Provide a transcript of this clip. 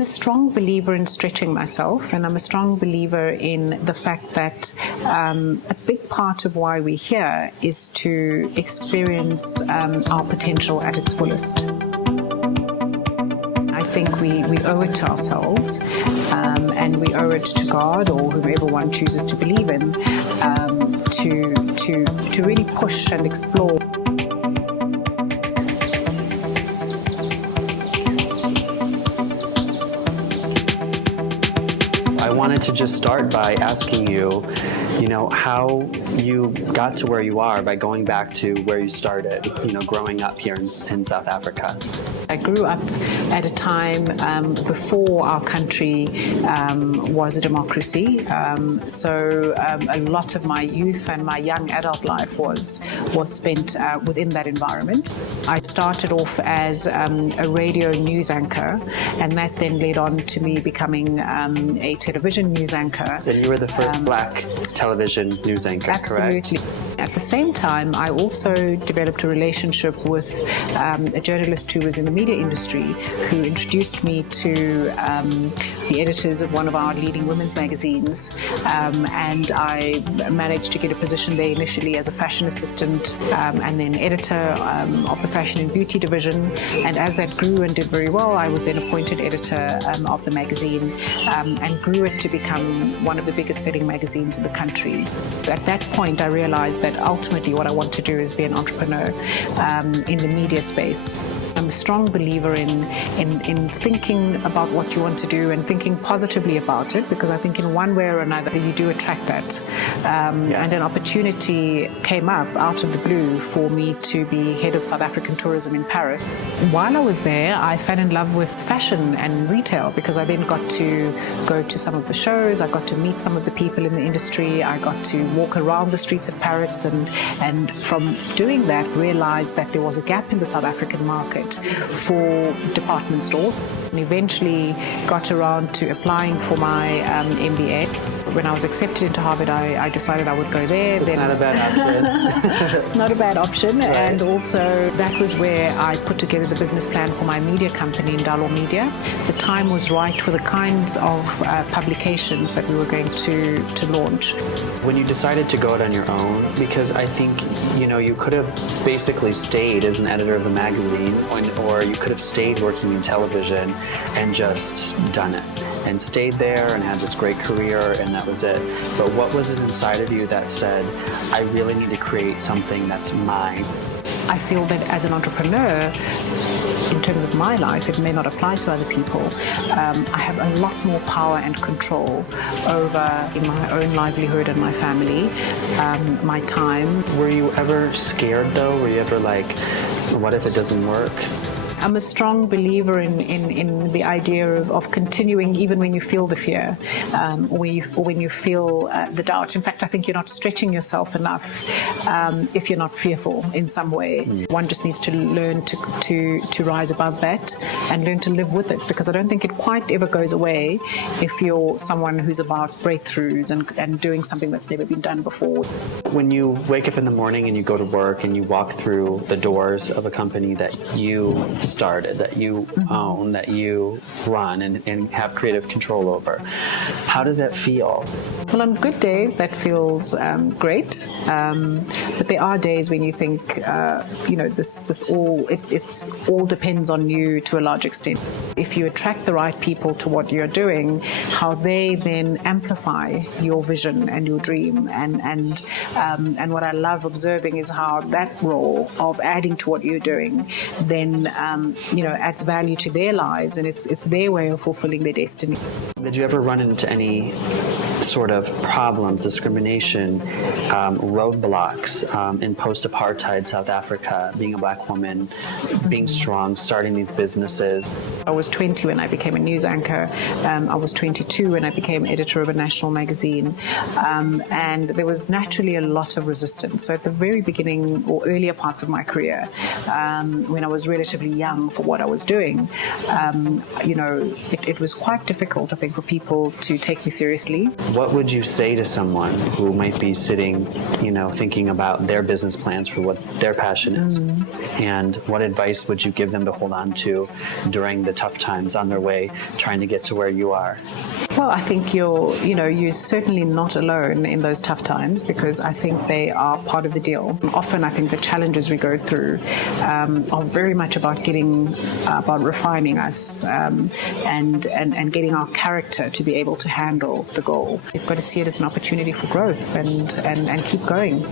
I'm a strong believer in stretching myself, and I'm a strong believer in the fact that a big part of why we're here is to experience our potential at its fullest. I think we owe it to ourselves, and we owe it to God or whomever one chooses to believe in, to really push and explore. I wanted to just start by asking you, how you got to where you are by going back to where you started, growing up here in South Africa. I grew up at a time before our country was a democracy, so a lot of my youth and my young adult life was spent within that environment. I started off as a radio news anchor, and that then led on to me becoming a television news anchor. And you were the first black television news anchor, absolutely. Correct? At the same time, I also developed a relationship with a journalist who was in the media industry, who introduced me to the editors of one of our leading women's magazines, and I managed to get a position there initially as a fashion assistant and then editor of the fashion and beauty division. And as that grew and did very well, I was then appointed editor of the magazine and grew it to become one of the biggest selling magazines in the country. At that point, I realized that ultimately what I want to do is be an entrepreneur in the media space. I'm a strong believer in thinking about what you want to do and thinking positively about it, because I think in one way or another you do attract that. Yes. And an opportunity came up out of the blue for me to be head of South African tourism in Paris. While I was there, I fell in love with fashion and retail, because I then got to go to some of the shows, I got to meet some of the people in the industry, I got to walk around the streets of Paris, and from doing that realized that there was a gap in the South African market for department stores, and eventually got around to applying for my MBA. When I was accepted into Harvard, I decided I would go there. It's not a bad option. Not a bad option. Right. And also that was where I put together the business plan for my media company, Dhlomo Media. The time was right for the kinds of publications that we were going to launch. When you decided to go out on your own, because I think, you could have basically stayed as an editor of the magazine, or you could have stayed working in television and just done it and stayed there and had this great career, and that was it. But what was it inside of you that said, I really need to create something that's mine? I feel that as an entrepreneur, in terms of my life, it may not apply to other people. I have a lot more power and control over my own livelihood and my family, my time. Were you ever scared though? Were you ever like, what if it doesn't work? I'm a strong believer in the idea of continuing even when you feel the fear, or when you feel the doubt. In fact, I think you're not stretching yourself enough if you're not fearful in some way. One just needs to learn to rise above that and learn to live with it, because I don't think it quite ever goes away if you're someone who's about breakthroughs and doing something that's never been done before. When you wake up in the morning and you go to work and you walk through the doors of a company that you started, that you own, that you run and have creative control over, how does that feel? Well, on good days that feels great, but there are days when you think, this all depends on you to a large extent. If you attract the right people to what you're doing, how they then amplify your vision and your dream, and what I love observing is how that role of adding to what you're doing then adds value to their lives, and it's their way of fulfilling their destiny. Did you ever run into any sort of problems, discrimination, roadblocks in post-apartheid South Africa, being a black woman, being strong, starting these businesses? I was 20 when I became a news anchor. I was 22 when I became editor of a national magazine. And there was naturally a lot of resistance. So at the very beginning or earlier parts of my career, when I was relatively young, young for what I was doing, it was quite difficult, I think, for people to take me seriously. What would you say to someone who might be sitting, thinking about their business plans for what their passion is? And what advice would you give them to hold on to during the tough times on their way, trying to get to where you are? Well, I think you're certainly not alone in those tough times, because I think they are part of the deal. Often I think the challenges we go through are very much about refining us and getting our character to be able to handle the goal. You've got to see it as an opportunity for growth and keep going.